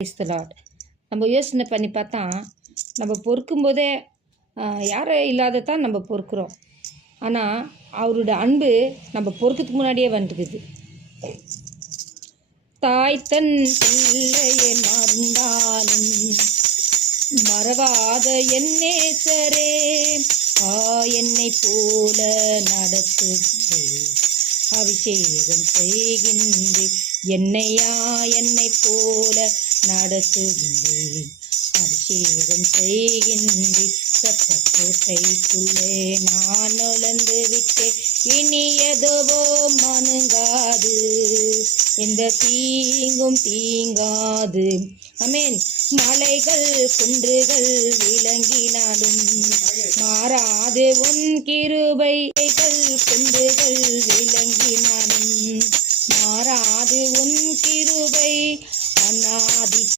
Praise the Lord. நம்ம யோசனை பண்ணி பார்த்தா நம்ம பொறுக்கும் போதே யாரும் இல்லாததான் நம்ம பொறுக்கிறோம். ஆனால் அவரோட அன்பு நம்ம பொறுக்கிறதுக்கு முன்னாடியே வந்துக்குது. தாய் தன் பிள்ளையை மறந்தாலும் மறவாத என் நேசரே, என்னை போல நடத்துகிறே, அபிஷேகம் செய்கின்றேன், என்னை போல நடத்துகின்றேன், அபிஷேகம் செய்கின்றேன். சட்டக்கோட்டைக்குள்ளே நான் நுழைந்து விட்டேன், இனி எதுவோ மனுங்காது, எந்த தீங்கும் தீங்காது. அமேன். மலைகள் குன்றுகள் விளங்கினாலும் மாறாது உன் கிருபைகள், குன்றுகள் விளங்கினாலும்